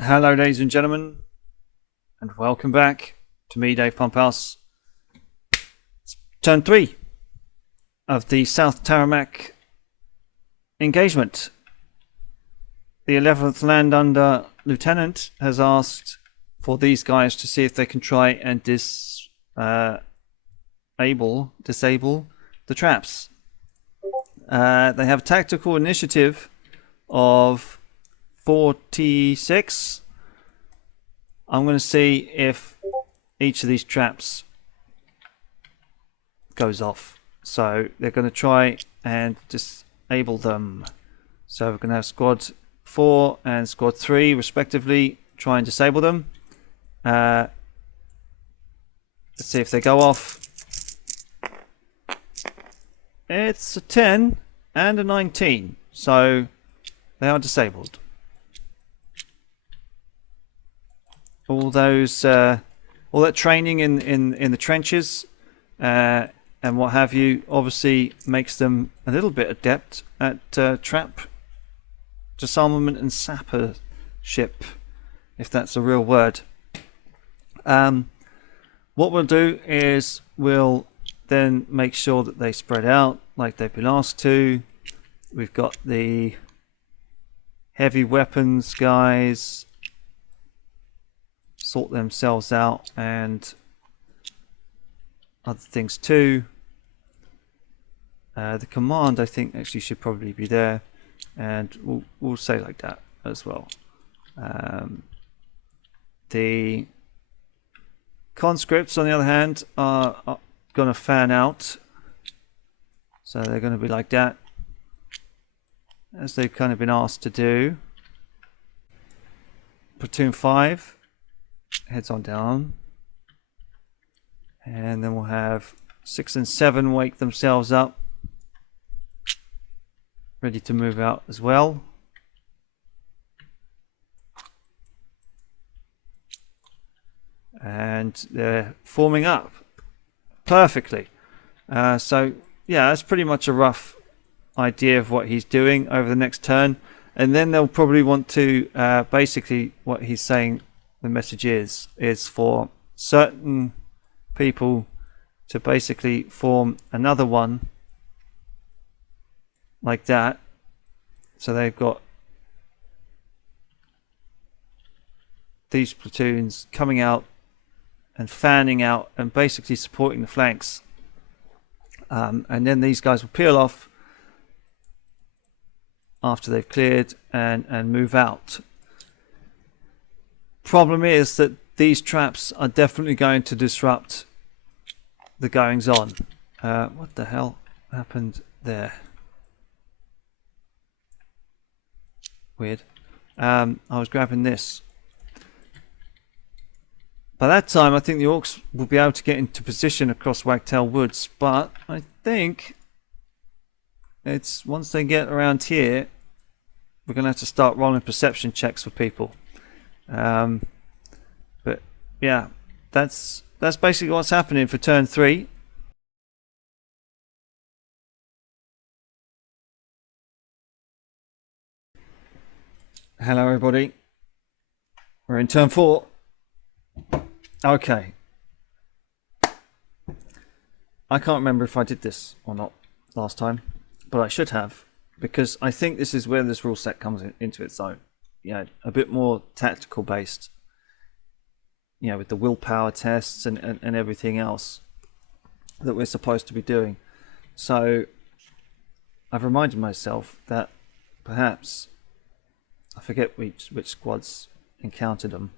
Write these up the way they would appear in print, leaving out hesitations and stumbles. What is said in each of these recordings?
Hello, ladies and gentlemen, and welcome back to me, Dave Pumphouse. It's turn 3 of the South Taramak engagement. The 11th Land Under Lieutenant has asked for these guys to see if they can try and disable the traps. They have a tactical initiative of 46. I'm going to see if each of these traps goes off. So they're going to try and disable them. So we're going to have squad 4 and squad 3 respectively try and disable them. Let's see if they go off. It's a 10 and a 19. So they are disabled. All that training in the trenches and what have you obviously makes them a little bit adept at trap disarmament and sappership, if that's a real word. What we'll do is we'll then make sure that they spread out like they've been asked to. We've got the heavy weapons guys sort themselves out and other things too. The command I think actually should probably be there, and we'll say like that as well. The conscripts on the other hand are going to fan out, so they're going to be like that, as they've kind of been asked to do. Platoon 5 heads on down, and then we'll have 6 and 7 wake themselves up, ready to move out as well. And they're forming up perfectly. So yeah, that's pretty much a rough idea of what he's doing over the next turn, and then they'll probably want to basically what he's saying the message is for certain people to basically form another one like that, so they've got these platoons coming out and fanning out and basically supporting the flanks, and then these guys will peel off after they've cleared and move out. Problem is that these traps are definitely going to disrupt the goings on. What the hell happened there? Weird. I was grabbing this. By that time I think the orcs will be able to get into position across Wagtail Woods, but I think it's once they get around here we're going to have to start rolling perception checks for people. But yeah, that's basically what's happening for turn 3. Hello everybody, we're in turn 4. Okay, I can't remember if I did this or not last time, but I should have, because I think this is where this rule set comes into its own. Yeah, a bit more tactical based, you know, with the willpower tests and everything else that we're supposed to be doing. So I've reminded myself that perhaps, I forget which squads encountered them,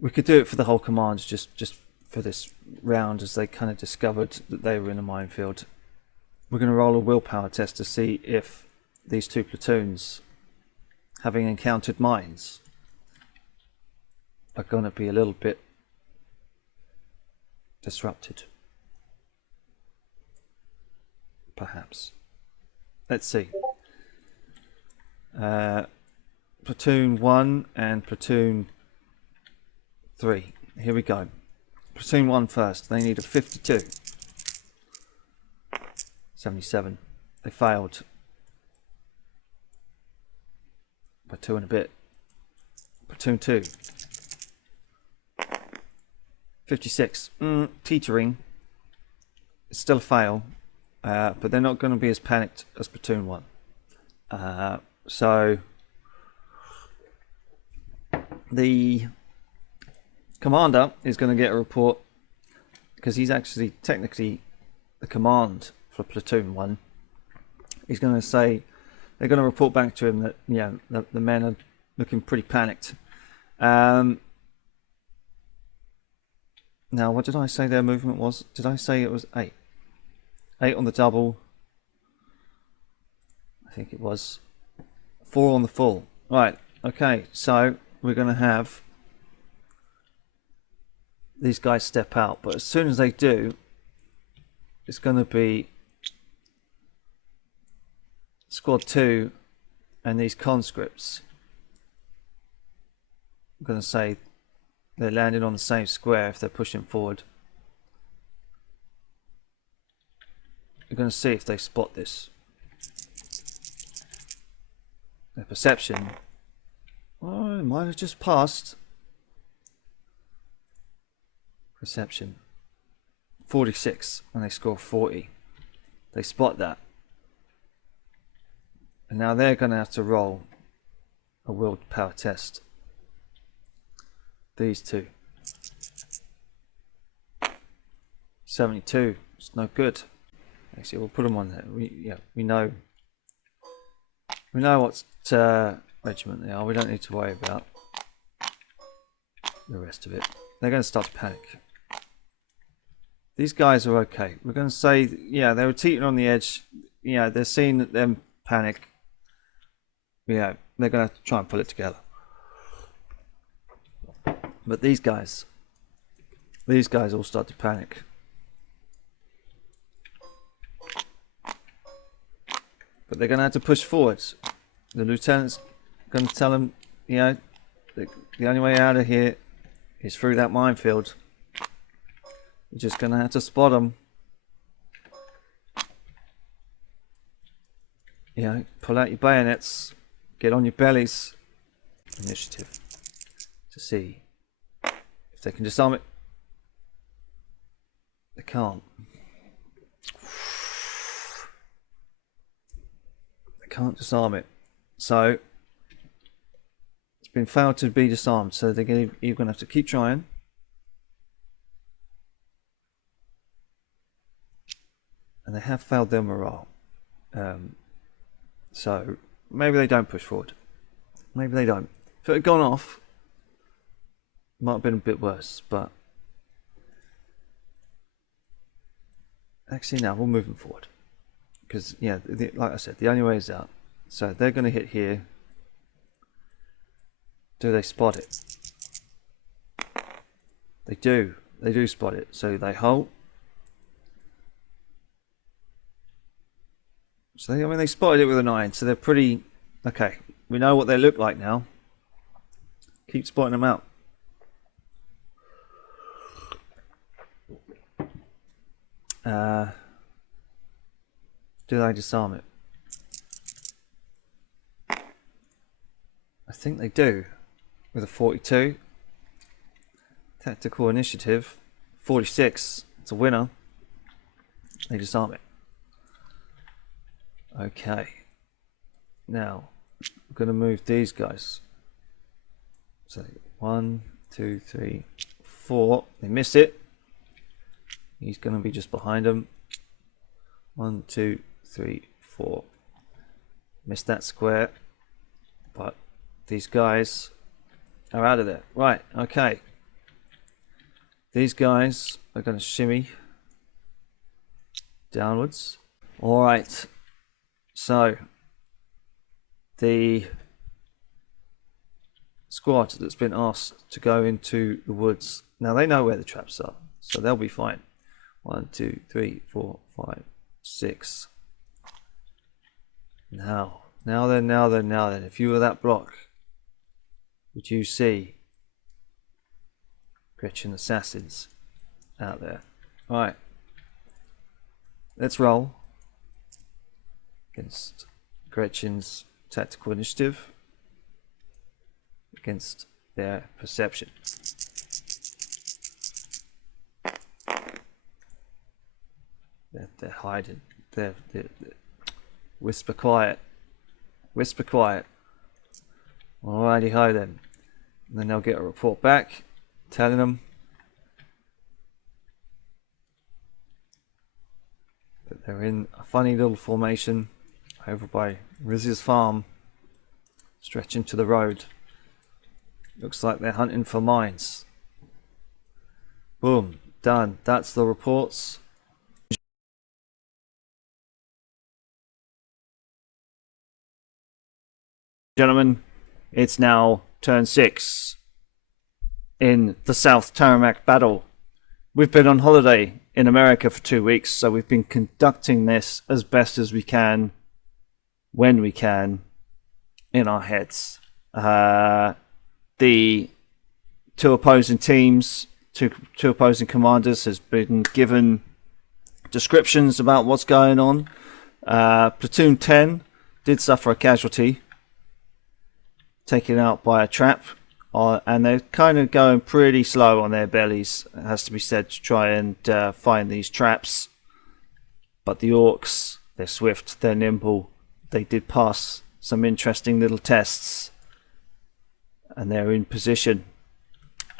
we could do it for the whole command, just for this round, as they kind of discovered that they were in a minefield. We're going to roll a willpower test to see if these two platoons, having encountered mines, are going to be a little bit disrupted. Perhaps. Let's see. Platoon 1 and Platoon 3. Here we go. Platoon 1 first. They need a 52. 77. They failed by 2 and a bit. Platoon 2. 56. Teetering. It's still a fail. But they're not going to be as panicked as Platoon 1. So the commander is going to get a report, because he's actually technically the command for Platoon 1. He's going to say, they're going to report back to him that, yeah, the men are looking pretty panicked. Now, what did I say their movement was? Did I say it was 8? 8 on the double. I think it was 4 on the full. Right, okay, so we're going to have these guys step out, but as soon as they do, it's going to be squad 2 and these conscripts. I'm going to say they're landing on the same square if they're pushing forward. We're going to see if they spot this. Their perception. Oh, it might have just passed. Perception. 46, and they score 40. They spot that. And now they're going to have to roll a willpower test. These two. 72. It's no good. Actually, we'll put them on there. We know what regiment they are. We don't need to worry about the rest of it. They're going to start to panic. These guys are okay. We're going to say, yeah, they were teetering on the edge. Yeah, they're seeing them panic. Yeah, they're going to have to try and pull it together. But these guys all start to panic. But they're going to have to push forwards. The lieutenant's going to tell them, you know, the only way out of here is through that minefield. You're just going to have to spot them. You know, pull out your bayonets, get on your bellies. Initiative to see if they can disarm it. They can't. They can't disarm it. So it's been failed to be disarmed. So you're going to have to keep trying. And they have failed their morale. So maybe they don't push forward. Maybe they don't. If it had gone off, it might have been a bit worse. But actually, now we'll move them forward. Because, yeah, like I said, the only way is out. So they're going to hit here. Do they spot it? They do. They do spot it. So they halt. So they spotted it with a 9. So they're pretty okay. We know what they look like now. Keep spotting them out. Do they disarm it? I think they do. With a 42. Tactical initiative. 46. It's a winner. They disarm it. Okay. Now, I'm going to move these guys. So, 1, 2, 3, 4. They miss it. He's going to be just behind them. 1, 2, 3, 4. Missed that square. But these guys are out of there. Right, okay. These guys are going to shimmy downwards. Alright. So, the squad that's been asked to go into the woods. Now they know where the traps are. So they'll be fine. 1, 2, 3, 4, 5, 6. Now then, if you were that block, would you see Gretchen assassins out there? Alright. Let's roll against Gretchen's tactical initiative. Against their perception. They're hiding. They're whisper quiet. Whisper quiet. Alrighty ho then. And then they'll get a report back telling them that they're in a funny little formation over by Riz's farm, stretching to the road. Looks like they're hunting for mines. Boom, done. That's the reports. Gentlemen, it's now turn 6 in the South Taramak battle. We've been on holiday in America for 2 weeks, so we've been conducting this as best as we can, when we can, in our heads. The two opposing teams, two opposing commanders, has been given descriptions about what's going on. Platoon 10 did suffer a casualty, taken out by a trap, and they're kind of going pretty slow on their bellies, it has to be said, to try and find these traps. But the orcs, they're swift, they're nimble, they did pass some interesting little tests, and they're in position.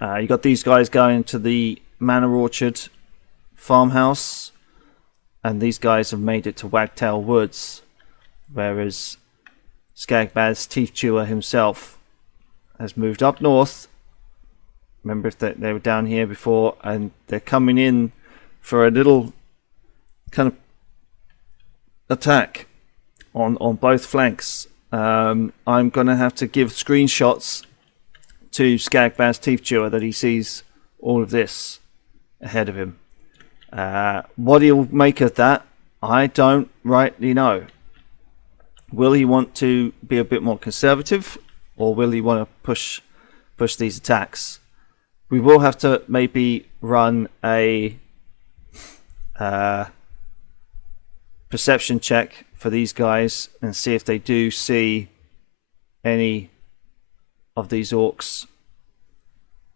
You got these guys going to the Manor Orchard farmhouse, and these guys have made it to Wagtail Woods, whereas Skagbaz Teeth Chewer himself has moved up north. Remember if they were down here before, and they're coming in for a little kind of attack on both flanks. I'm going to have to give screenshots to Skagbaz Teeth Chewer that he sees all of this ahead of him. What he'll make of that, I don't rightly know. Will he want to be a bit more conservative, or will he want to push these attacks? We will have to maybe run a perception check for these guys and see if they do see any of these orcs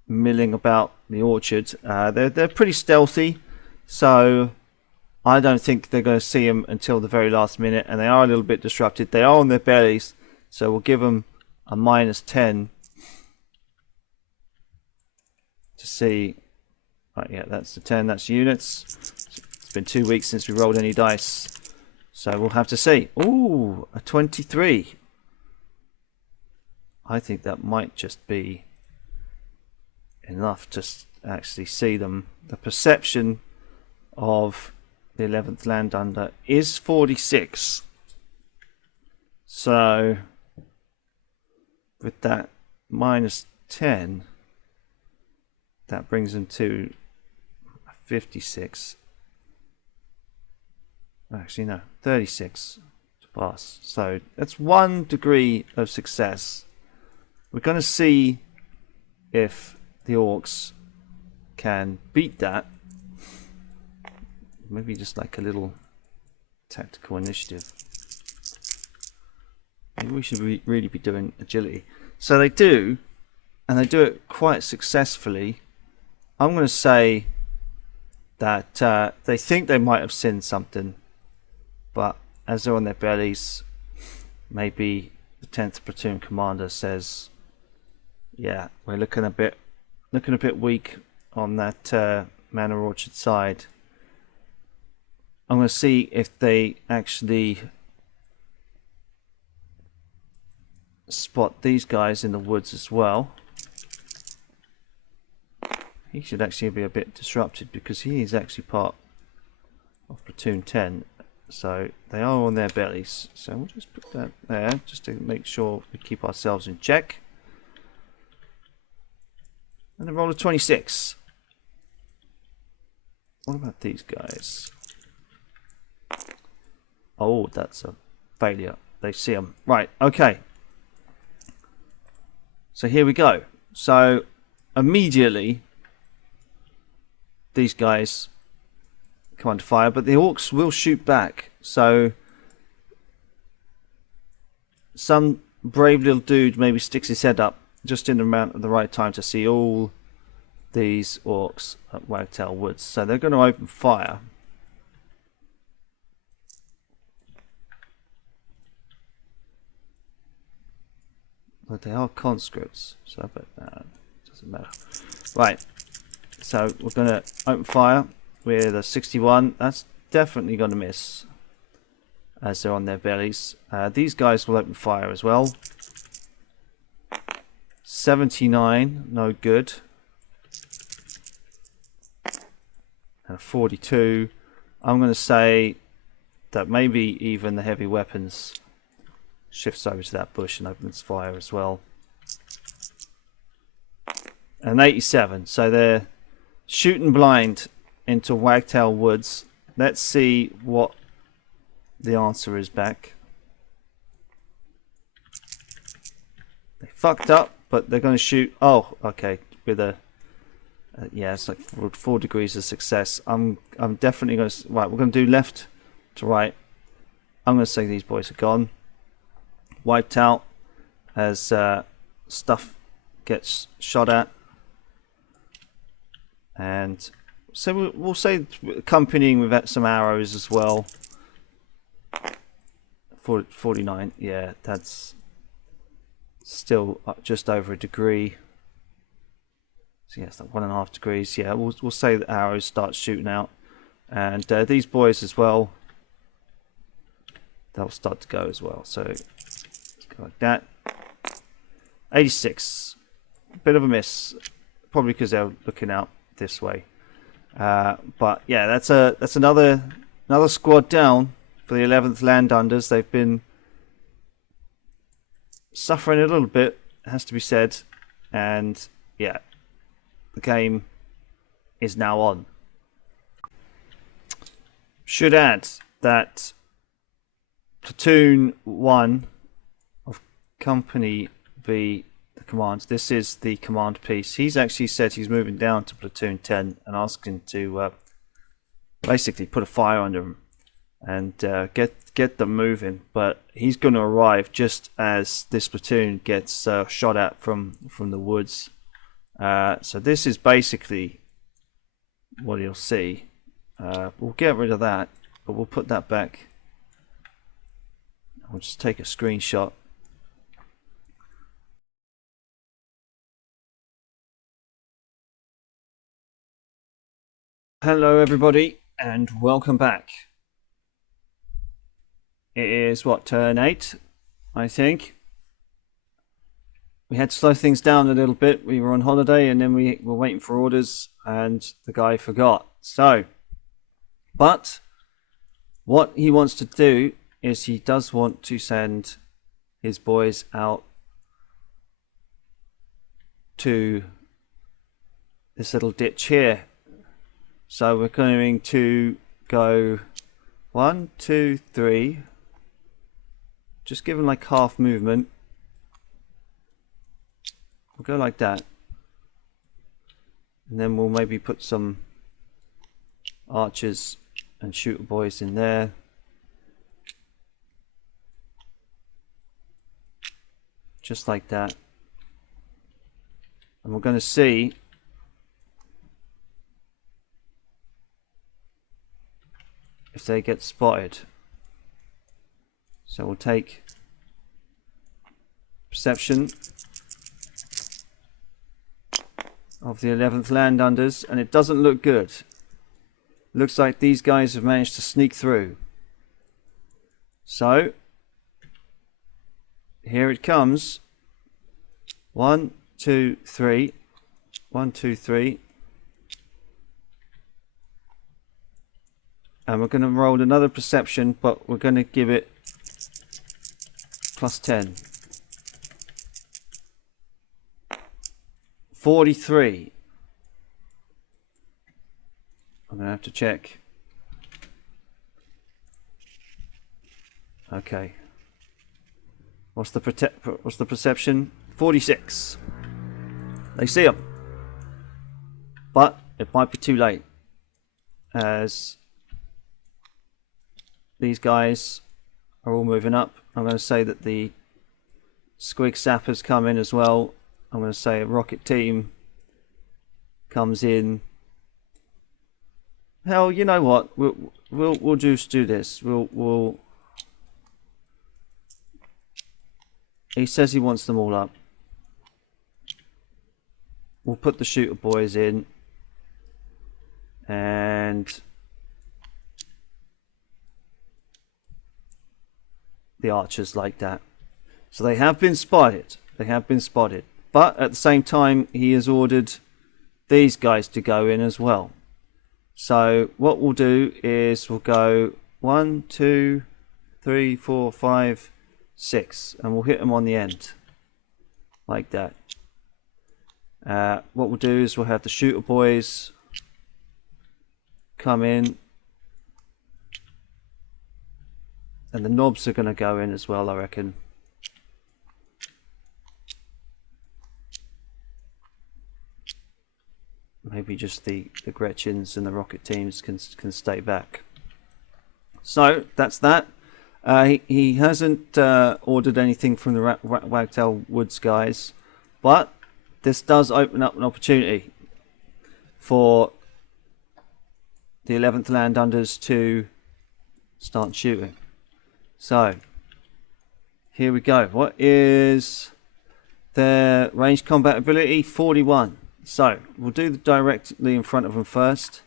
milling about the orchard. They're pretty stealthy, so I don't think they're going to see them until the very last minute, and they are a little bit disrupted. They are on their bellies, so we'll give them a -10 to see. Right, yeah, that's the 10. That's units. It's been 2 weeks since we rolled any dice, so we'll have to see. Ooh, a 23. I think that might just be enough to actually see them. The perception of the 11th Land Under is 46. So with that -10, that brings them to 56. Actually, no, 36 to pass. So that's 1 degree of success. We're going to see if the orcs can beat that. Maybe just like a little tactical initiative. Maybe we should really be doing agility. So they do, and they do it quite successfully. I'm going to say that they think they might have seen something, but as they're on their bellies, maybe the 10th platoon commander says, "Yeah, we're looking a bit weak on that Manor Orchard side." I'm going to see if they actually spot these guys in the woods as well. He should actually be a bit disrupted because he is actually part of platoon 10. So they are on their bellies. So we'll just put that there just to make sure we keep ourselves in check. And then roll a 26. What about these guys? Oh, that's a failure. They see them. Right, okay. So here we go. So immediately these guys come under fire, but the orcs will shoot back. So some brave little dude maybe sticks his head up just in the right time to see all these orcs at Wagtail Woods. So they're going to open fire. But they are conscripts, so but doesn't matter. Right, so we're going to open fire with a 61. That's definitely going to miss, as they're on their bellies. These guys will open fire as well. 79, no good. And a 42. I'm going to say that maybe even the heavy weapons shifts over to that bush and opens fire as well. And 87. So they're shooting blind into Wagtail Woods. Let's see what the answer is back. They fucked up, but they're going to shoot. Oh, okay. With a yeah, it's like 4 degrees of success. I'm definitely going to. Right, we're going to do left to right. I'm going to say these boys are gone. Wiped out as stuff gets shot at, and so we'll say accompanying with some arrows as well. 49, yeah, that's still just over a degree. So yeah, it's like 1.5 degrees. Yeah, we'll say that arrows start shooting out, and these boys as well, they'll start to go as well. So let's go like that. 86, bit of a miss, probably because they're looking out this way. But yeah, that's another squad down for the 11th Landunders. They've been suffering a little bit, it has to be said, and yeah, the game is now on. Should add that Platoon 1 of Company B, the command, this is the command piece. He's actually said he's moving down to Platoon 10 and asking to basically put a fire under him and get them moving. But he's going to arrive just as this platoon gets shot at from the woods. So this is basically what you'll see. We'll get rid of that, but we'll put that back. I'll just take a screenshot. Hello everybody and welcome back. It is what, turn 8, I think. We had to slow things down a little bit. We were on holiday and then we were waiting for orders and the guy forgot. So, but what he wants to do is he does want to send his boys out to this little ditch here. So we're going to go 1, 2, 3. Just give him like half movement. We'll go like that. And then we'll maybe put some archers and shooter boys in there. Just like that. And we're going to see if they get spotted. So we'll take perception of the 11th Landunders, and it doesn't look good. Looks like these guys have managed to sneak through. So here it comes. 1, 2, 3. 1, 2, 3. And we're going to roll another perception, but we're going to give it plus 10. 43. I'm going to have to check. Okay. What's the perception? 46. They see them. But it might be too late, as these guys are all moving up. I'm going to say that the Squig Sappers come in as well I'm going to say a rocket team comes in. Hell, you know what? We'll just do this. He says he wants them all up. We'll put the shooter boys in, and the archers like that. So they have been spotted. They have been spotted. But at the same time, he has ordered these guys to go in as well. So what we'll do is we'll go 1, 2, 3, 4, 5, 6, and we'll hit them on the end like that. What we'll do is we'll have the shooter boys come in, and the knobs are going to go in as well, I reckon. Maybe just the Gretchens and the rocket teams can stay back. So that's that. He hasn't ordered anything from the Wagtail Woods guys, but this does open up an opportunity for the 11th Landunders to start shooting. So here we go. What is their ranged combat ability? 41. So we'll do the directly in front of them first.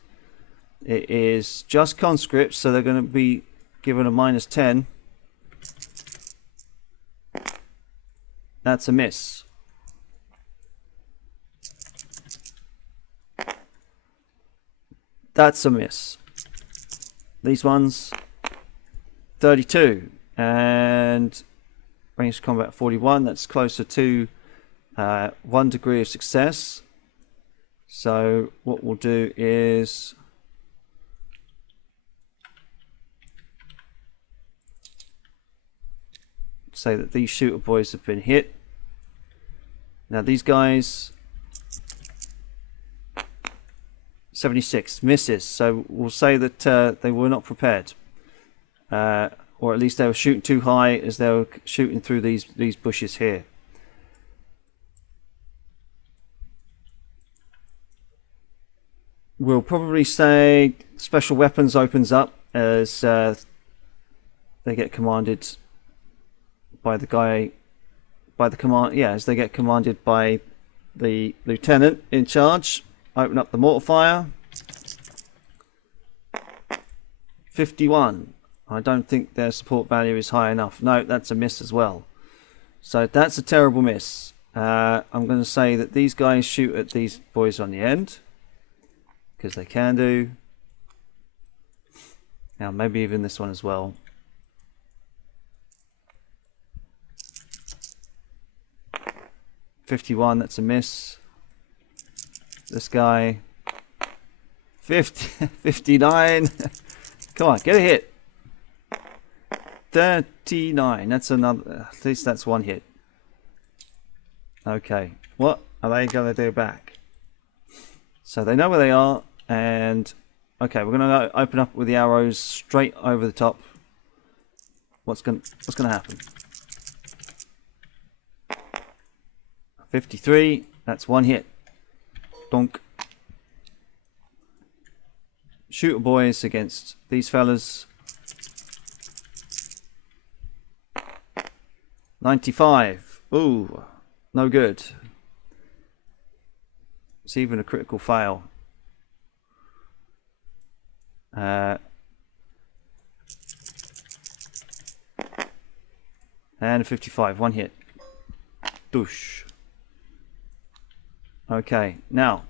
It is just conscripts, so they're going to be given a -10. That's a miss. That's a miss. These ones, 32, and ranged combat 41. That's closer to 1 degree of success. So what we'll do is say that these shooter boys have been hit. Now these guys, 76, misses. So we'll say that they were not prepared, or at least they were shooting too high as they were shooting through these bushes here. We'll probably say special weapons opens up as they get commanded by the guy, as they get commanded by the lieutenant in charge. Open up the mortar fire. 51. I don't think their support value is high enough. No, that's a miss as well. So that's a terrible miss. I'm going to say that these guys shoot at these boys on the end, because they can do. Now maybe even this one as well. $51, that's a miss. This guy, 59. Come on, get a hit. 39, that's another, at least that's one hit. Okay, what are they going to do back? So they know where they are, and okay, we're going to open up with the arrows straight over the top. What's going to happen? 53, that's one hit. Donk. Shooter boys against these fellas. 95. Ooh, no good. It's even a critical fail. And a 55, one hit. Douche. Okay, now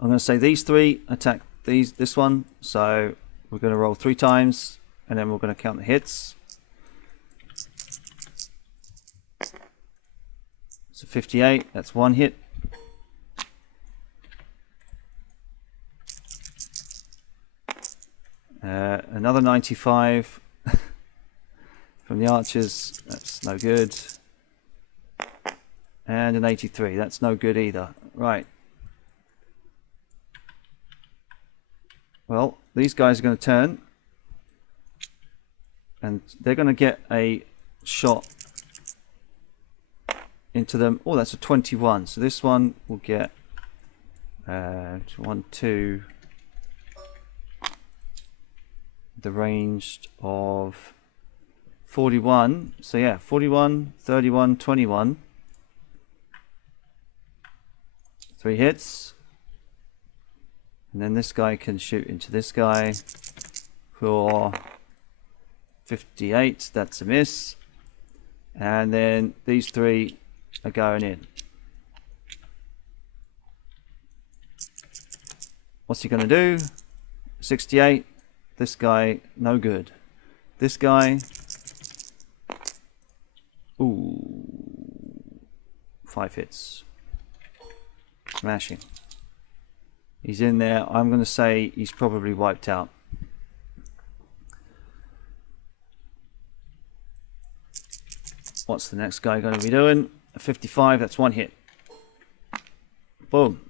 I'm going to say these three attack this one, so we're going to roll 3 times, and then we're going to count the hits. So 58, that's one hit. Another 95 from the archers, that's no good. And an 83, that's no good either. Right. Well, these guys are going to turn, and they're going to get a shot into them. Oh, that's a 21. So this one will get 1, 2. The range of 41. So yeah, 41, 31, 21. 3 hits. And then this guy can shoot into this guy for 58. That's a miss. And then these 3 are going in. What's he going to do? 68. This guy, no good. This guy, ooh, 5 hits. Smashing. He's in there. I'm going to say he's probably wiped out. What's the next guy going to be doing? A 55, that's 1 hit. Boom.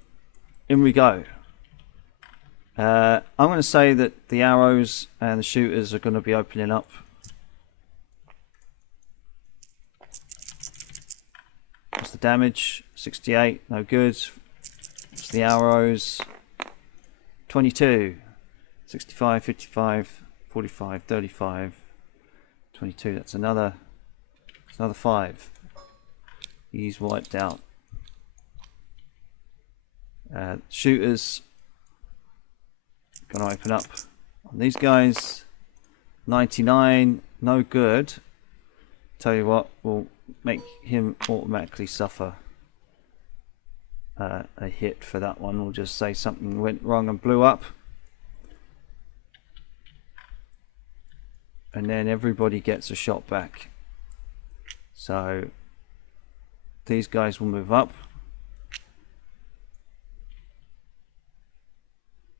In we go. I'm going to say that the arrows and the shooters are going to be opening up. What's the damage? 68, no good. What's the arrows? 22. 65, 55, 45, 35, 22. That's another 5. He's wiped out. Shooters gonna open up on these guys. 99, no good. Tell you what, we'll make him automatically suffer a hit for that one. We'll just say something went wrong and blew up, and then everybody gets a shot back. So these guys will move up.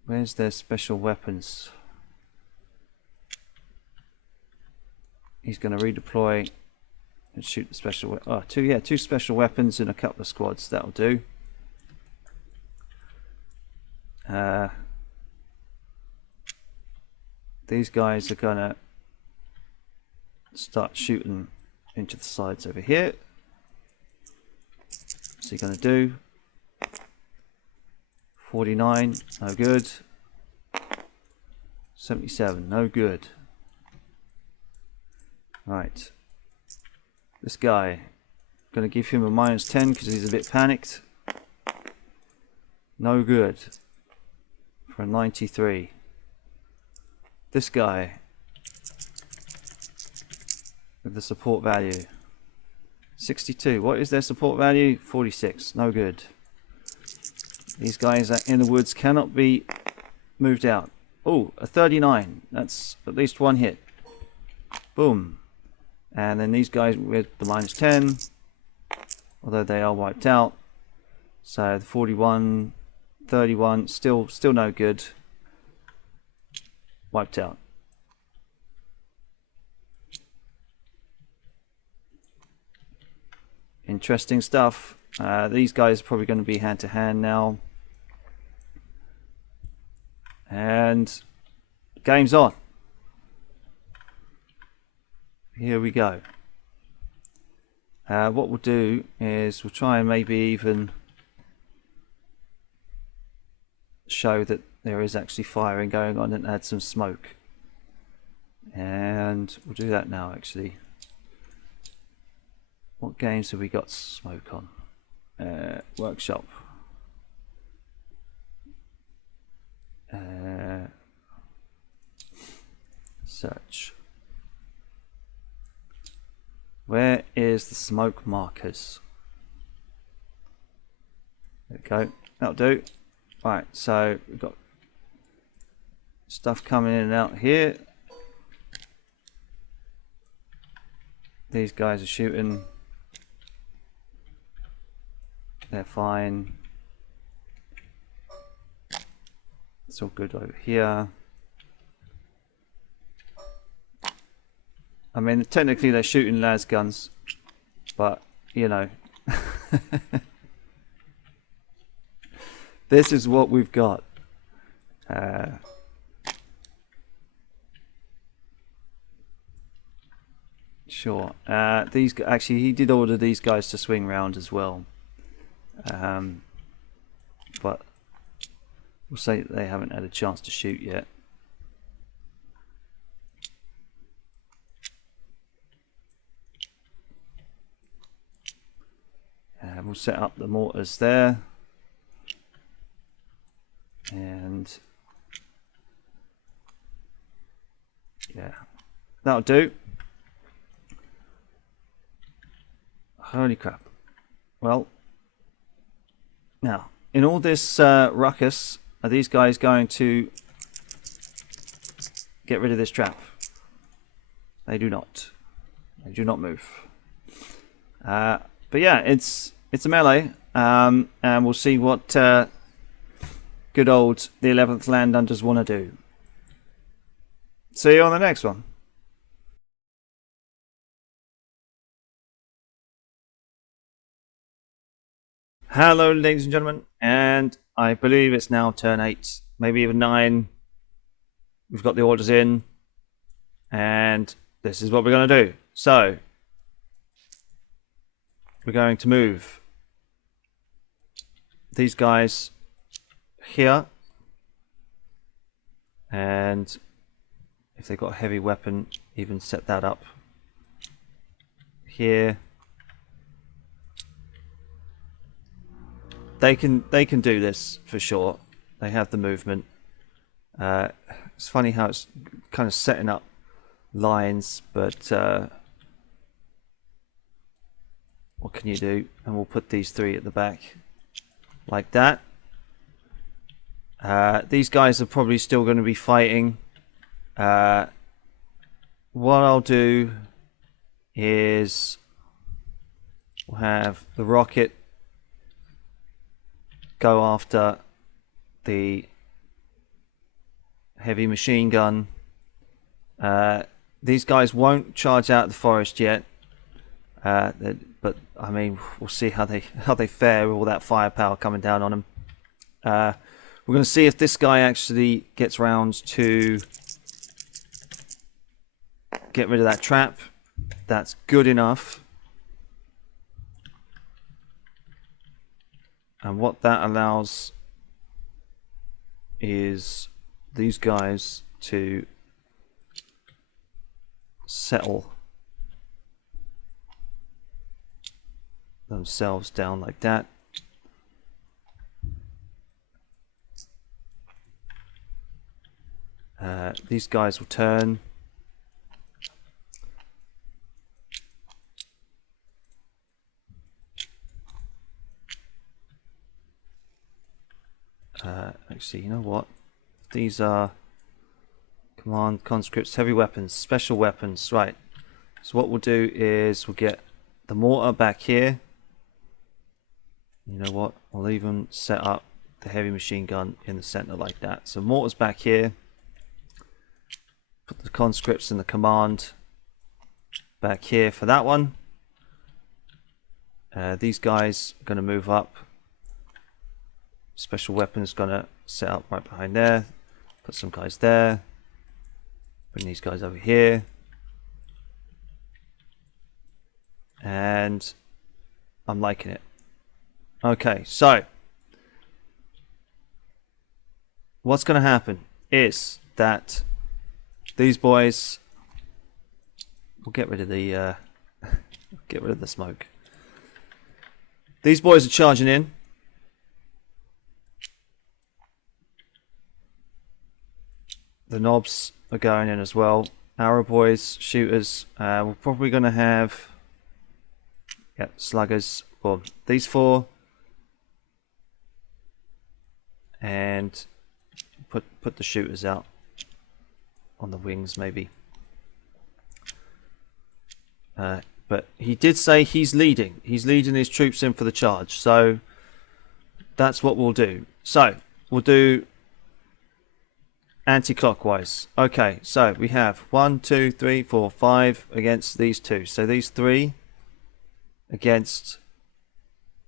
Where's their special weapons? He's going to redeploy and shoot the special. Oh, two special weapons and a couple of squads. That'll do. These guys are going to start shooting into the sides over here. What's he going to do? 49, no good. 77, no good. Right. This guy, going to give him a -10 because he's a bit panicked. No good. For a 93. This guy, with the support value. 62, what is their support value? 46, no good. These guys are in the woods, cannot be moved out. Oh, a 39. That's at least 1 hit. Boom. And then these guys with the -10, although they are wiped out. So the 41, 31, still no good. Wiped out. Interesting stuff. These guys are probably going to be hand to hand now. And game's on. Here we go. What we'll do is we'll try and maybe even show that there is actually firing going on and add some smoke. And we'll do that now actually. What games have we got smoke on? Workshop. Search. Where is the smoke markers? There we go. That'll do. Right, so we've got stuff coming in and out here. These guys are shooting. They're fine. It's all good over here. I mean, technically they're shooting las guns, but you know, this is what we've got. Sure. Actually, he did order these guys to swing round as well. But we'll say that they haven't had a chance to shoot yet. We'll set up the mortars there. And yeah, that'll do. Holy crap. Well, now, in all this ruckus, are these guys going to get rid of this trap? They do not. They do not move. But yeah, it's a melee, and we'll see what good old the 11th Landhunters want to do. See you on the next one. Hello, ladies and gentlemen, and I believe it's now turn 8, maybe even 9. We've got the orders in, and this is what we're going to do. So, we're going to move these guys here, and if they've got a heavy weapon, even set that up here. They can do this for sure. They have the movement. It's funny how it's kind of setting up lines, but what can you do? And we'll put these 3 at the back like that. These guys are probably still going to be fighting. What I'll do is we'll have the rocket go after the heavy machine gun. These guys won't charge out the forest yet, but I mean, we'll see how they fare with all that firepower coming down on them. We're going to see if this guy actually gets round to get rid of that trap. That's good enough. And what that allows is these guys to settle themselves down like that. These guys will turn. Actually, you know what? These are command conscripts, heavy weapons, special weapons. Right. So what we'll do is we'll get the mortar back here. You know what? I'll even set up the heavy machine gun in the center like that. So mortar's back here. Put the conscripts and the command back here for that one. These guys are going to move up. Special weapons gonna set up right behind there. Put some guys there. Bring these guys over here. And I'm liking it. Okay, so what's gonna happen is that these boys will get rid of the smoke. These boys are charging in. The knobs are going in as well. Arrow boys, shooters. We're probably going to have sluggers. Well, these 4, and put the shooters out on the wings maybe. But he did say he's leading. He's leading his troops in for the charge. So that's what we'll do. So we'll do anti-clockwise. Okay, so we have 1, 2, 3, 4, 5 against these 2. So these 3 against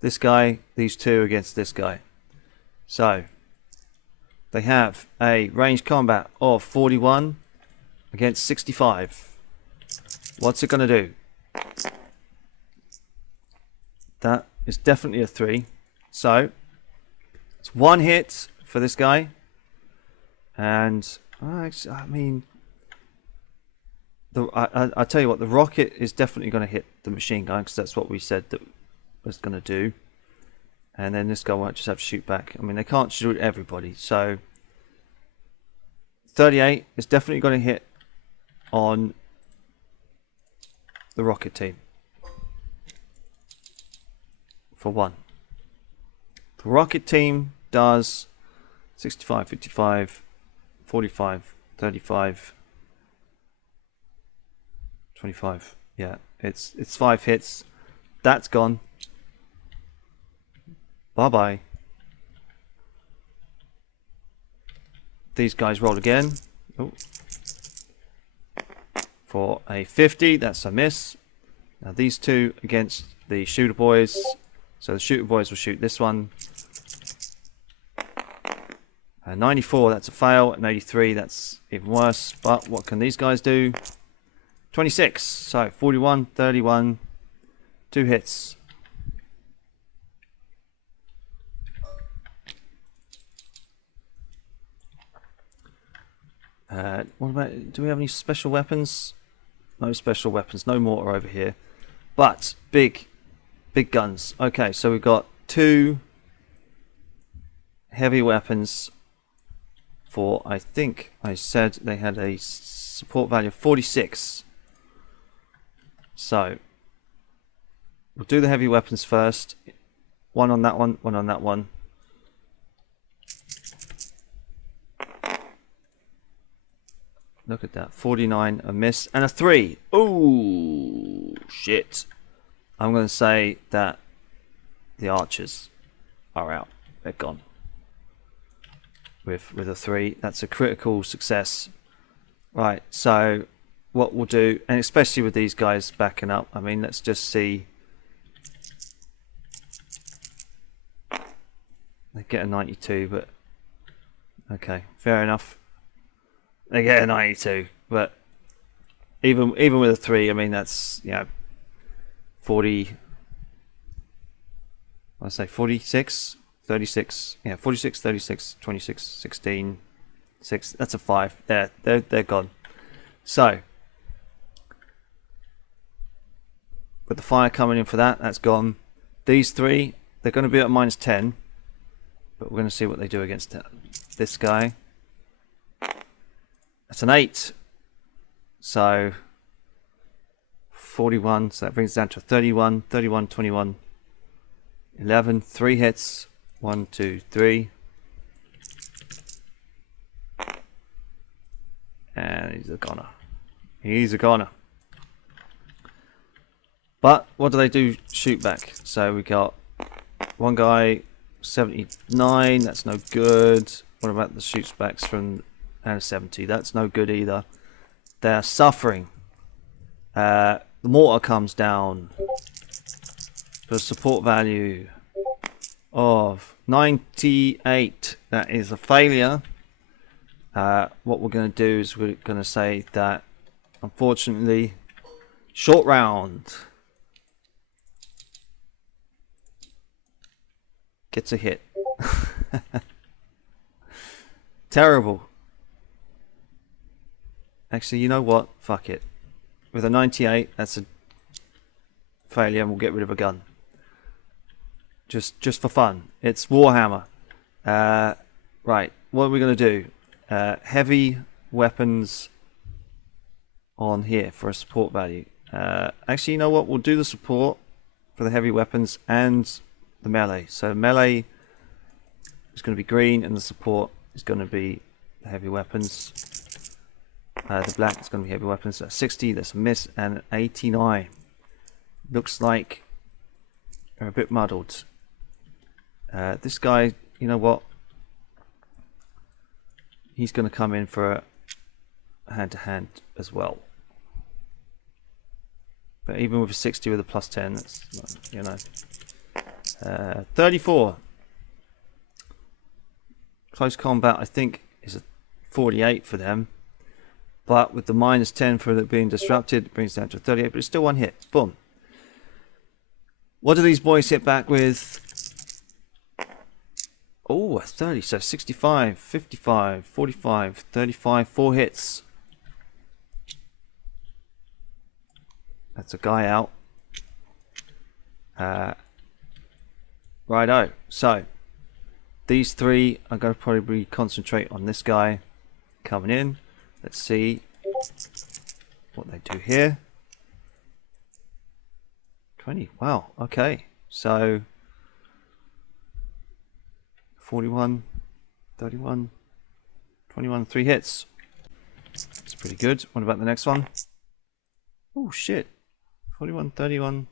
this guy, these 2 against this guy. So they have a range combat of 41 against 65. What's it going to do? That is definitely a 3. So it's 1 hit for this guy. And I mean, I tell you what, the rocket is definitely going to hit the machine gun, because that's what we said that was going to do. And then this guy won't just have to shoot back. I mean, they can't shoot everybody. So 38 is definitely going to hit on the rocket team for 1. The rocket team does 65, 55, 45, 35, 25. Yeah, it's 5 hits. That's gone. Bye bye. These guys roll again. Oh. For a 50, that's a miss. Now these two against the shooter boys. So the shooter boys will shoot this one. 94, that's a fail. And 83, that's even worse. But what can these guys do? 26. So 41, 31, 2 hits. What about, do we have any special weapons? No special weapons, no mortar over here. But big guns. Okay, so we've got 2 heavy weapons for, I think I said they had a support value of 46. So we'll do the heavy weapons first. 1 on that one, 1 on that one. Look at that, 49, a miss, and a 3. Oh shit. I'm going to say that the archers are out. They're gone. With a 3. That's a critical success. Right, so what we'll do, and especially with these guys backing up, I mean, let's just see. They get a 92, but okay, fair enough. They get a 92, but even with a 3, I mean, that's, you know, 40, I say 46, 36, yeah, 46, 36, 26, 16, 6, that's a 5. They're gone. So with the fire coming in for that, that's gone. These 3, they're going to be at -10, but we're going to see what they do against this guy. That's an 8. So 41, so that brings it down to 31, 31, 21, 11, 3 hits, 1, 2, 3. And he's a goner. He's a goner. But what do they do? Shoot back. So we got one guy, 79, that's no good. What about the shoots backs from and a 70? That's no good either. They're suffering. The mortar comes down for a support value of 98. That is a failure. What we're going to do is we're going to say that, unfortunately, short round gets a hit. Terrible. Actually, you know what? Fuck it. With a 98, that's a failure, and we'll get rid of a gun. Just for fun. It's Warhammer. Right. What are we going to do? Heavy weapons on here for a support value. Actually, you know what? We'll do the support for the heavy weapons and the melee. So melee is going to be green, and the support is going to be the heavy weapons. The black is going to be heavy weapons. That's 60, that's a miss, and 89. Looks like they're a bit muddled. This guy, you know what? He's going to come in for a hand-to-hand as well. But even with a 60 with a +10, that's, you know. 34. Close combat, I think, is a 48 for them. But with the -10 for it being disrupted, it brings it down to 38, but it's still 1 hit. Boom. What do these boys hit back with? Oh, 30, so 65, 55, 45, 35, 4 hits. That's a guy out. Righto, so these three are going to probably concentrate on this guy coming in. Let's see what they do here. 20, wow, okay, so 41, 31, 21, 3 hits. That's pretty good. What about the next one? Oh shit, 41, 31,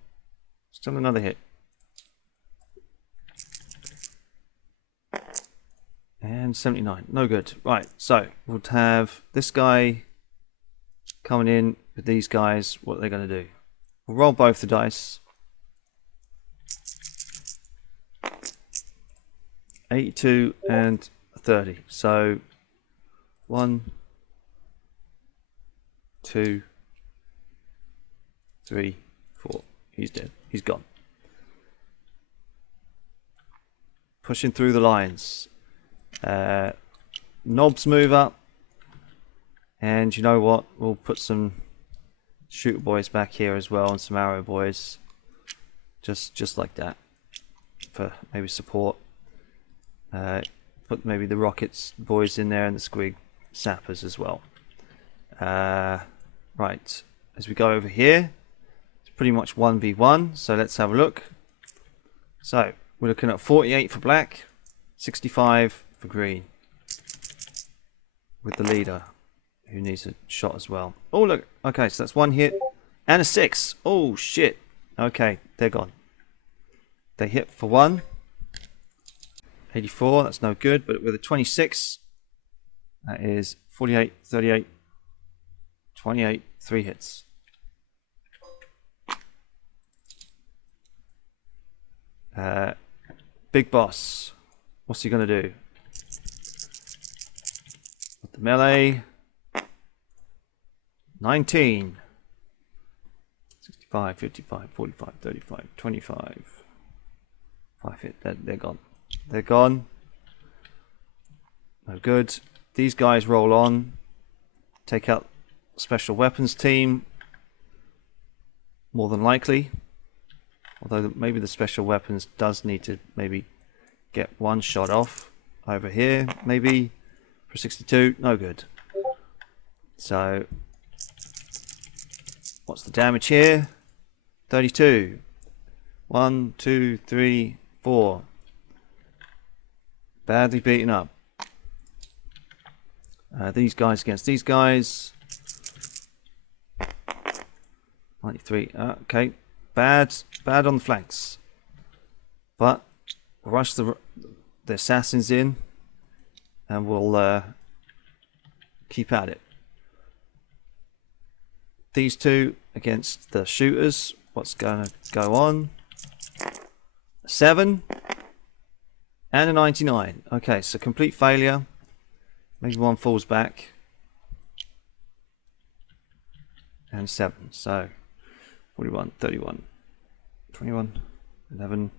still another hit. And 79, no good. Right, so we'll have this guy coming in with these guys. What are they going to do? We'll roll both the dice. 82 and 30. So 1, 2, 3, 4. He's dead. He's gone. Pushing through the lines. Knobs move up. And you know what? We'll put some shooter boys back here as well, and some arrow boys. Just like that. For maybe support. Put maybe the rockets boys in there and the squig sappers as well. Right, as we go over here, it's pretty much 1v1, so let's have a look. So we're looking at 48 for black, 65 for green, with the leader who needs a shot as well. Oh look, okay, so that's 1 hit and a 6. Oh shit, okay, they're gone. They hit for 1. 84, that's no good, but with a 26, that is 48, 38, 28, 3 hits. Big boss, what's he gonna do? With the melee, 19, 65, 55, 45, 35, 25, 5 hit, they're gone. They're gone. No good. These guys roll on. Take out special weapons team. More than likely. Although maybe the special weapons does need to maybe get 1 shot off. Over here, maybe. For 62. No good. So, what's the damage here? 32. 1, 2, 3, 4. Badly beaten up. These guys against these guys. 93. Okay. Bad on the flanks. But we'll rush the assassins in, and we'll keep at it. These two against the shooters. What's going to go on? 7. And a 99. Okay, so complete failure. Maybe 1 falls back. And 7. So 41, 31, 21, 11,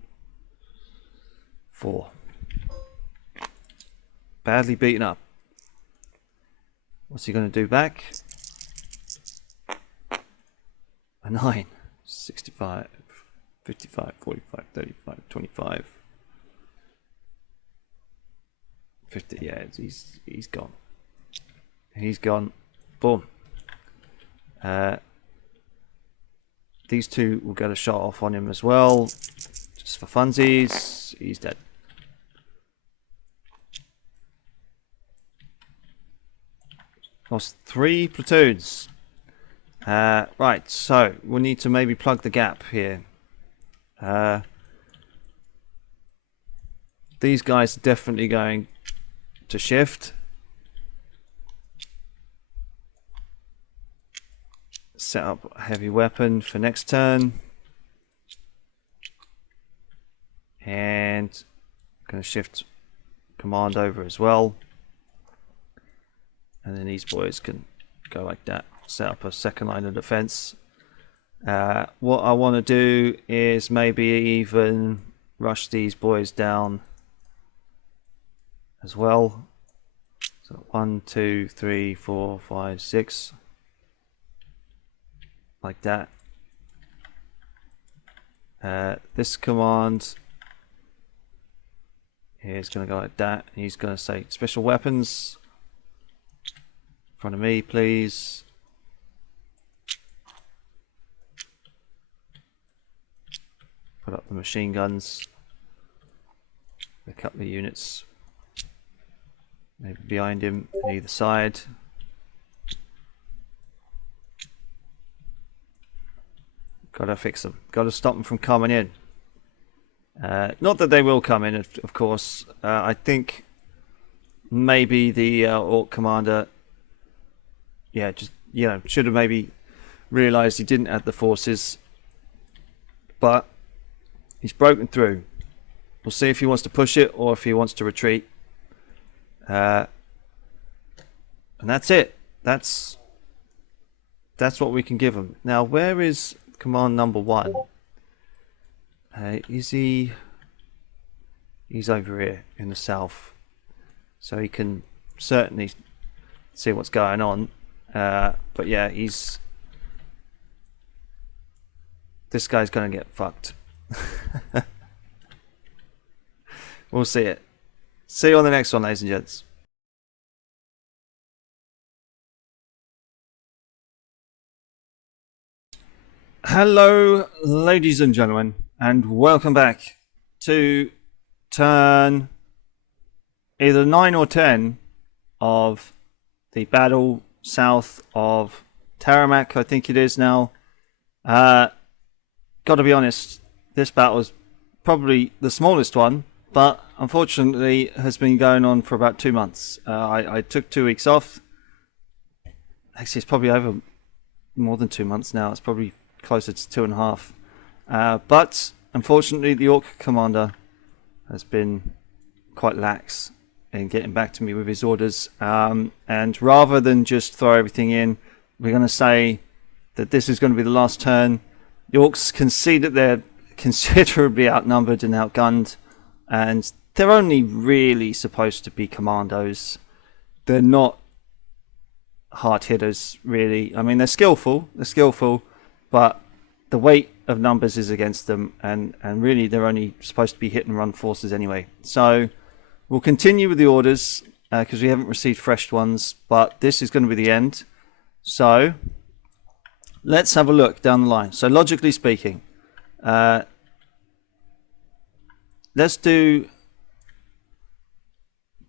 4. Badly beaten up. What's he going to do back? A 9. 65, 55, 45, 35, 25. 50, yeah, he's gone. He's gone. Boom. These two will get a shot off on him as well. Just for funsies. He's dead. Lost 3 platoons. Right, so we'll need to maybe plug the gap here. These guys are definitely going to shift. Set up a heavy weapon for next turn. And I'm going to shift command over as well. And then these boys can go like that. Set up a second line of defense. What I want to do is maybe even rush these boys down as well. So 1, 2, 3, 4, 5, 6, like that. This command here is going to go like that. He's going to say special weapons in front of me, please. Put up the machine guns, a couple of units maybe behind him on either side. Gotta fix them, gotta stop them from coming in. Not that they will come in, of course. I think maybe the Orc commander, just should have maybe realised he didn't have the forces, but he's broken through. We'll see if he wants to push it or if he wants to retreat. And that's it. That's what we can give him. Now, where is command number 1? Is he? He's over here in the south, so he can certainly see what's going on. But yeah, this guy's gonna get fucked. We'll see it. See you on the next one, ladies and gents. Hello, ladies and gentlemen, and welcome back to turn either 9 or 10 of the battle south of Taramak, I think it is now. Got to be honest, this battle is probably the smallest one, but unfortunately has been going on for about 2 months. I took 2 weeks off. Actually, it's probably over more than 2 months now. It's probably closer to 2.5. But unfortunately, the Orc commander has been quite lax in getting back to me with his orders. And rather than just throw everything in, we're going to say that this is going to be the last turn. The Orcs can see that they're considerably outnumbered and outgunned, and they're only really supposed to be commandos. They're not hard hitters, really. I mean, they're skillful, but the weight of numbers is against them, and really they're only supposed to be hit and run forces anyway. So we'll continue with the orders because we haven't received fresh ones, but this is going to be the end. So let's have a look down the line. So logically speaking, let's do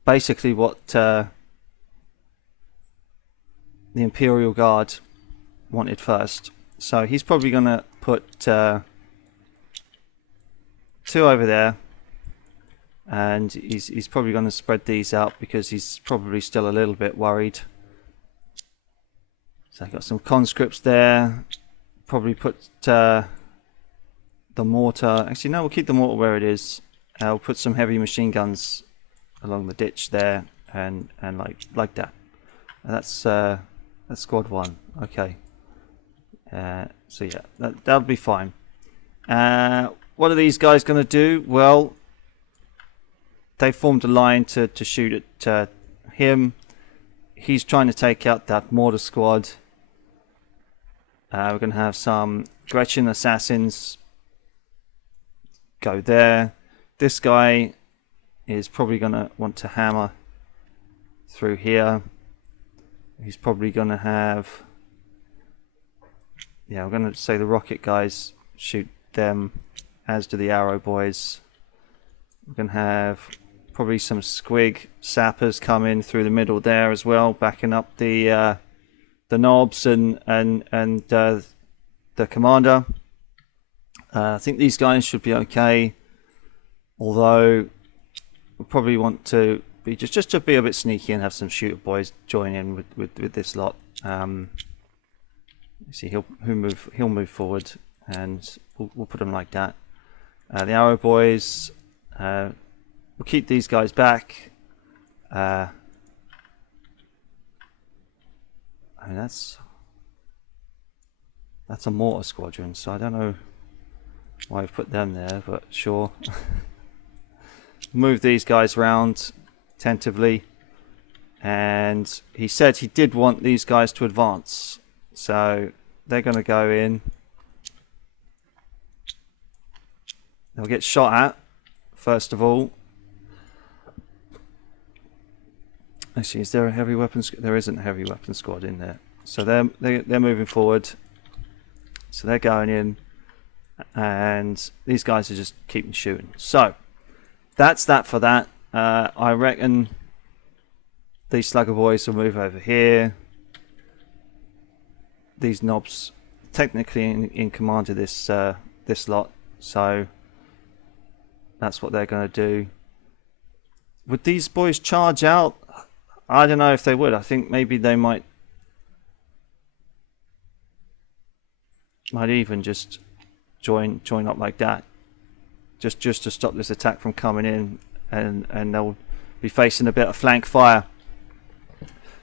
basically what the Imperial Guard wanted first. So he's probably going to put 2 over there, and he's probably going to spread these out because he's probably still a little bit worried. So I've got some conscripts there. Probably put the mortar. Actually, no, we'll keep the mortar where it is. I'll put some heavy machine guns along the ditch there, and like that. And that's squad 1. Okay. So yeah, that'll be fine. What are these guys going to do? Well, they formed a line to shoot at him. He's trying to take out that mortar squad. We're going to have some Gretchen assassins go there. This guy is probably going to want to hammer through here. He's probably going to have... Yeah, I'm going to say the rocket guys shoot them, as do the arrow boys. We're going to have probably some squig sappers come in through the middle there as well, backing up the knobs and the commander. I think these guys should be okay, although we probably want to be just to be a bit sneaky and have some shooter boys join in with this lot. See, he'll move forward, and we'll put him like that. The arrow boys, we'll keep these guys back. I mean, that's That's a mortar squadron, so I don't know why I've put them there, but sure. Move these guys around tentatively. And he said he did want these guys to advance. So they're going to go in. They'll get shot at, first of all. Actually, is there a heavy weapons? There isn't a heavy weapons squad in there. So they're moving forward. So they're going in. And these guys are just keeping shooting. So that's that for that. I reckon these slugger boys will move over here. These knobs technically in command of this this lot, so that's what they're going to do. Would these boys charge out? I don't know if they would. I think maybe they might even just join up like that, just to stop this attack from coming in, and they'll be facing a bit of flank fire.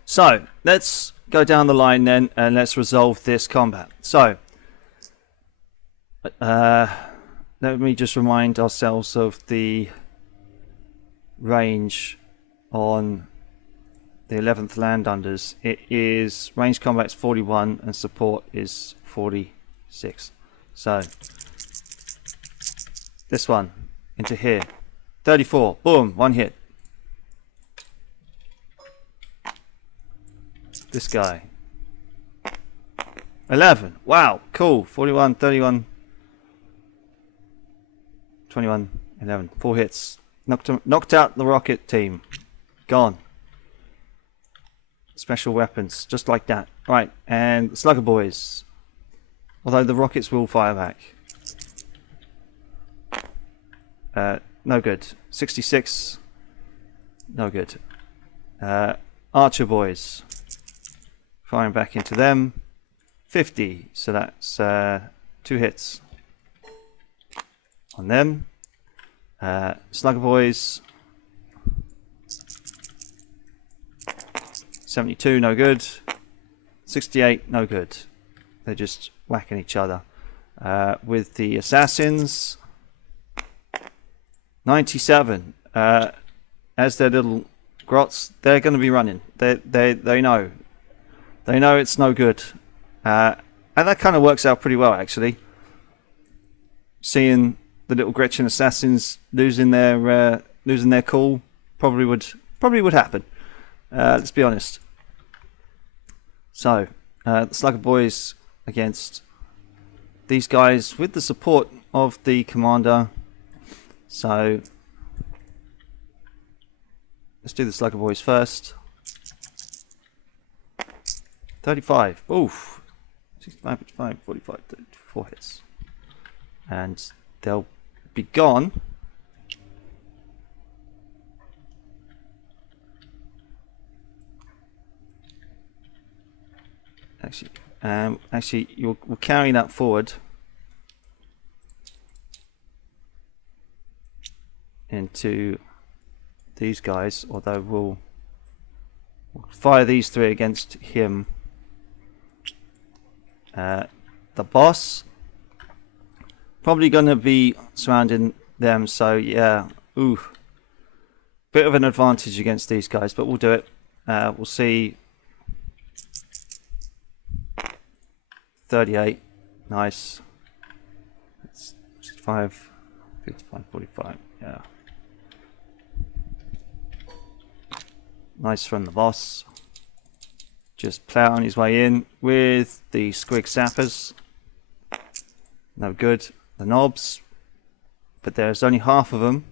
So let's go down the line then, and let's resolve this combat. So let me just remind ourselves of the range on the 11th Landunders. It is range combat's 41 and support is 46. So this one into here, 34. Boom, one hit. This guy, 11. Wow, cool. 41, 31, 21, 11. 4 hits. Knocked out the rocket team. Gone. Special weapons, just like that. Right, and the slugger boys. Although the rockets will fire back. No good. 66. No good. Archer boys. Firing back into them. 50. So that's 2 hits on them. Slugger boys. 72. No good. 68. No good. They're just whacking each other. With the assassins. 97. As their little grots, they're going to be running. They know. They know it's no good. And that kind of works out pretty well, actually. Seeing the little Gretchen assassins losing their cool probably would happen. Let's be honest. So the slugger boys against these guys with the support of the commander. So let's do the slugger boys first. 35. Oof. 65, 55, 45, 34 hits. And they'll be gone. Actually, we'll carry that forward into these guys, although we'll fire these 3 against him. The boss probably going to be surrounding them, so yeah, bit of an advantage against these guys, but we'll do it. We'll see. 38, nice. 65, 55, 45, yeah. Nice from the boss. Just plowing his way in with the squig sappers. No good. The knobs, but there's only half of them.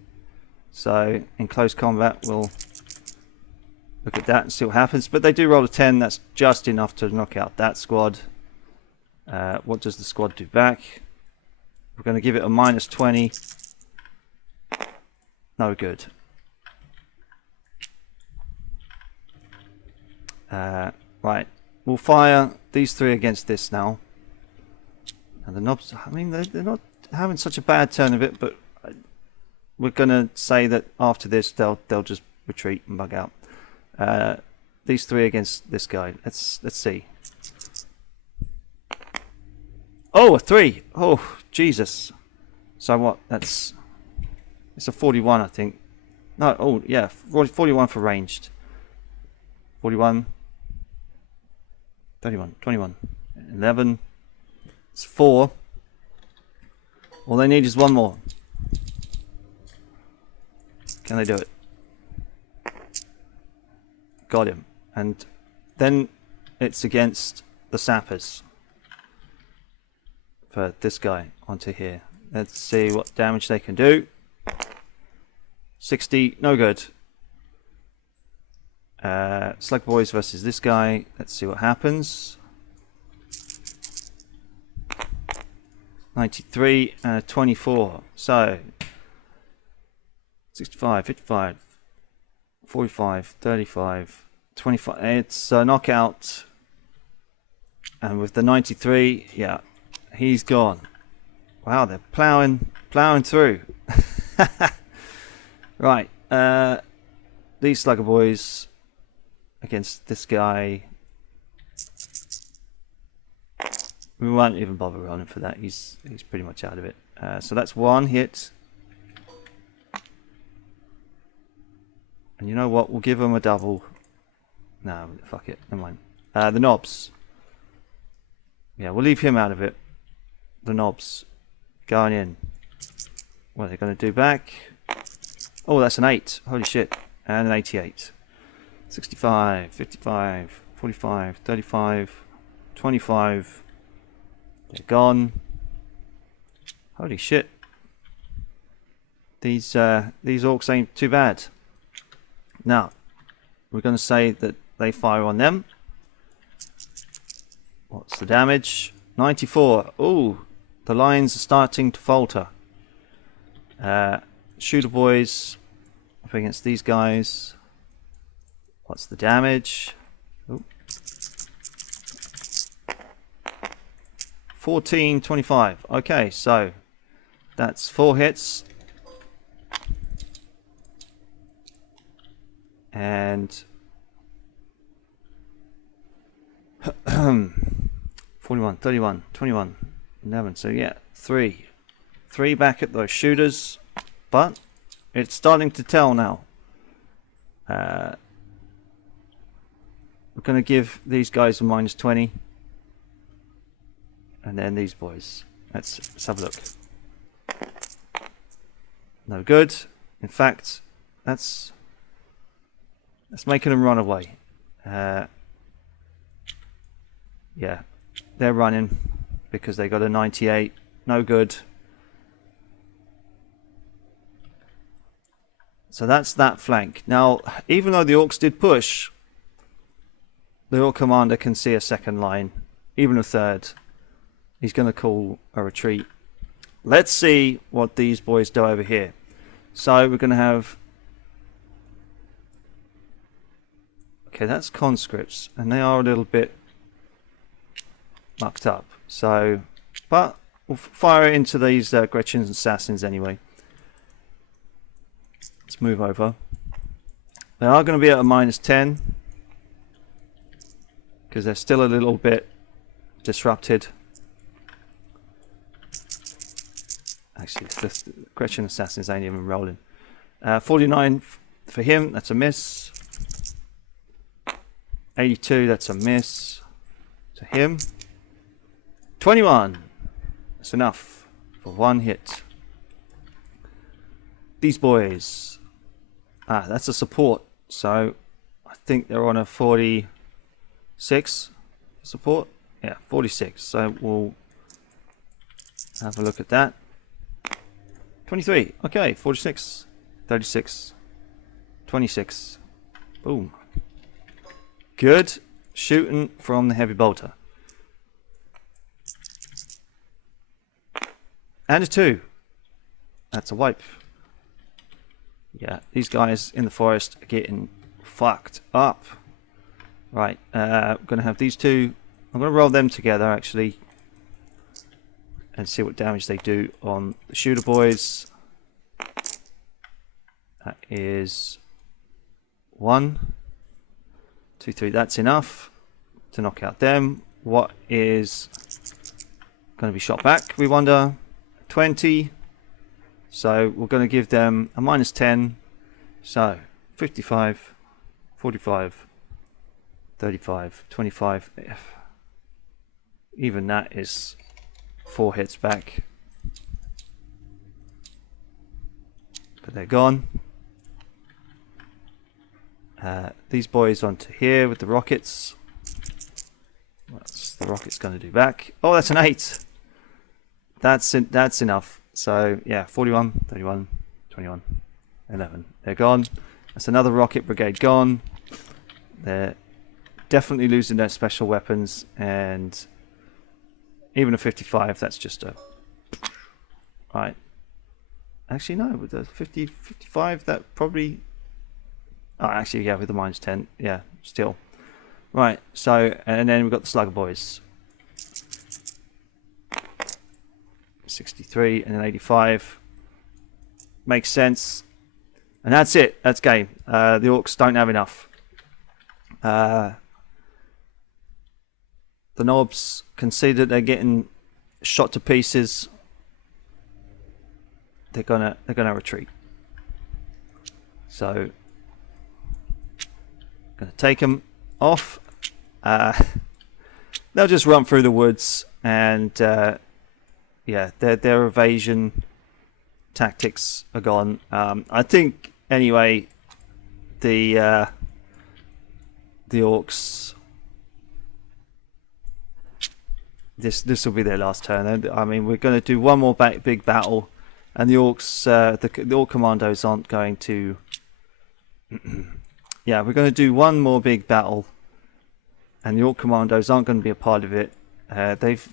So in close combat, we'll look at that and see what happens. But they do roll a 10. That's just enough to knock out that squad. What does the squad do back? We're going to give it a minus 20. No good. Right, we'll fire these 3 against this now. And the knobs, I mean, they're not having such a bad turn of it, but we're going to say that after this they'll just retreat and bug out. These 3 against this guy. Let's see. Oh, a 3. Oh, Jesus. So what? It's a 41, I think. No, oh, yeah. 41 for ranged. 41. 31. 21. 11. It's 4. All they need is one more. Can they do it? Got him. And then it's against the sappers. For this guy onto here. Let's see what damage they can do. 60, no good. Slug Boys versus this guy. Let's see what happens. 93 and a 24. So 65, 55, 45, 35, 25. It's a knockout. And with the 93, yeah, he's gone. Wow, they're plowing through. Right, these Slugger Boys against this guy. We won't even bother rolling for that. He's pretty much out of it. So that's one hit. And you know what? We'll give him a double. No, fuck it. Never mind. The knobs. Yeah, we'll leave him out of it. The knobs going in. What are they going to do back? Oh, that's an 8. Holy shit. And an 88. 65, 55, 45, 35, 25. They're gone. Holy shit. These orcs ain't too bad. Now, we're going to say that they fire on them. What's the damage? 94. Ooh, the lines are starting to falter. Shooter Boys up against these guys. What's the damage? Ooh. 14, 25. Okay, so that's 4 hits. And 41, 31, 21, 11. So yeah, 3 back at those shooters, but it's starting to tell now. We're going to give these guys a -20, and then these boys. Let's have a look. No good. In fact, that's making them run away. Yeah, they're running because they got a 98. No good. So that's that flank. Now, even though the orcs did push, the orc commander can see a second line, even a third. He's going to call a retreat. Let's see what these boys do over here. So we're going to have... Okay, that's conscripts, and they are a little bit mucked up. So, but we'll fire it into these Gretchens and Assassins anyway. Let's move over. They are going to be at a -10 because they're still a little bit disrupted. Actually, the Gretchen Assassins ain't even rolling. 49 for him, that's a miss. 82, that's a miss to him. 21, that's enough for 1 hit. These boys, that's a support, so I think they're on a 46 support. Yeah, 46, so we'll have a look at that. 23, okay, 46, 36, 26, boom. Good shooting from the heavy bolter. And a 2. That's a wipe. Yeah, these guys in the forest are getting fucked up. Right, I'm going to have these two. I'm going to roll them together actually and see what damage they do on the shooter boys. That is 1, 2, 3. That's enough to knock out them. What is going to be shot back, we wonder. 20. So we're going to give them a minus 10. So 55, 45, 35, 25. Even that is 4 hits back. But they're gone. These boys onto here with the rockets. What's the rockets going to do back? Oh, that's an 8. That's enough. So yeah, 41, 31, 21, 11. They're gone. That's another rocket brigade gone. They're definitely losing their special weapons, and even a 55, that's just a... Right. Actually, no, with the 50, 55, that probably... Oh, actually, yeah, with the minus 10, yeah, still. Right, so, and then we've got the Slugger boys. 63 and then 85. Makes sense. And that's it. That's game. The Orcs don't have enough. The Knobs can see that they're getting shot to pieces. They're gonna retreat. So gonna take them off. They'll just run through the woods, and yeah, their evasion tactics are gone. I think anyway. The Orcs. This will be their last turn. I mean, we're going to do one more big battle, and the Orcs, the Orc commandos aren't going to. Yeah, we're going to do one more big battle, and the Orc commandos aren't going to be a part of it. They've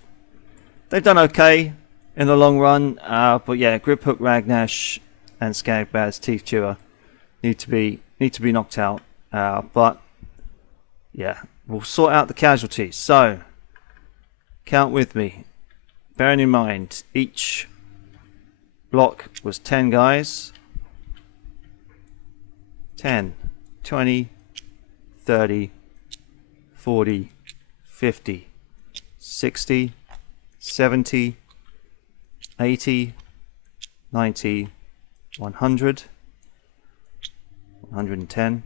done okay in the long run, but yeah, Griphook, Ragnash, and Skagbaz, Teeth Chewer need to be knocked out. But yeah, we'll sort out the casualties. So count with me. Bearing in mind, each block was 10 guys. 10, 20, 30, 40, 50, 60, 70, 80, 90, 100, 110,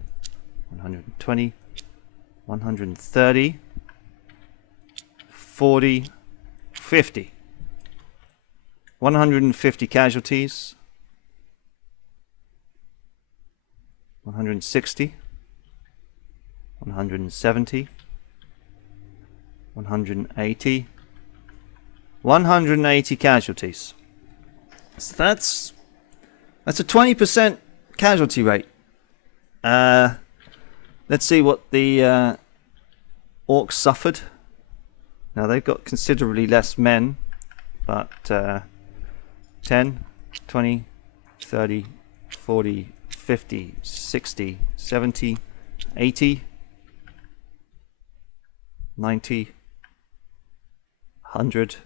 120, 130, 40, 50. 150 casualties. 160, 170, 180, 180 casualties. So that's a 20% casualty rate. Let's see what the Orcs suffered. Now they've got considerably less men, but 10, 20, 30, 40, 50, 60, 70, 80, 90, 100,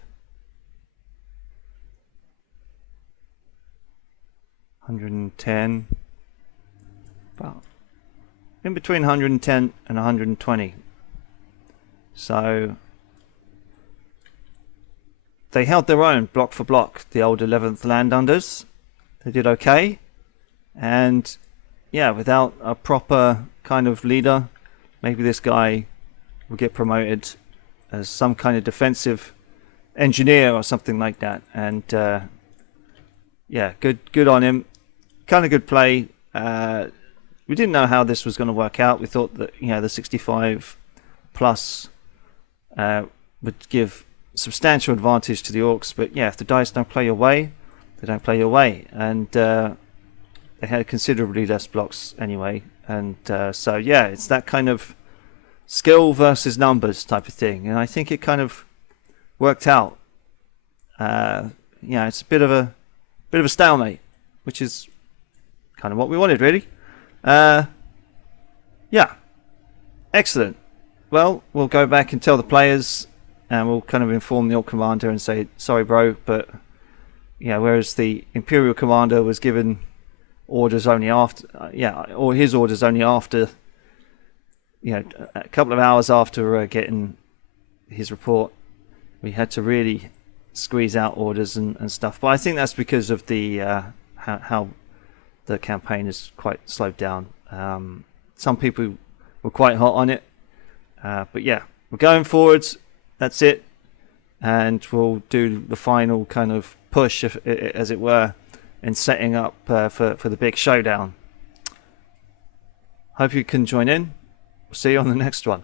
110, about in between 110 and 120. So they held their own block for block, the old 11th Landunders. They did okay. And yeah, without a proper kind of leader, maybe this guy will get promoted as some kind of defensive engineer or something like that. And yeah, good on him. Kind of good play. We didn't know how this was going to work out. We thought that, you know, the 65 plus would give substantial advantage to the Orcs, but yeah, if the dice don't play your way, they don't play your way. And they had considerably less blocks anyway, and so yeah, it's that kind of skill versus numbers type of thing, and I think it kind of worked out. Yeah, it's a bit of a stalemate, which is kind of what we wanted, really. Yeah, excellent. Well, we'll go back and tell the players, and we'll kind of inform the Orc commander and say, sorry bro, but yeah, whereas the Imperial commander was given orders only after, or his orders only after, you know, a couple of hours after getting his report, we had to really squeeze out orders and stuff. But I think that's because of the how the campaign is quite slowed down. Some people were quite hot on it, but yeah, we're going forwards. That's it, and we'll do the final kind of push, as it were, in setting up for the big showdown. Hope you can join in. We'll see you on the next one.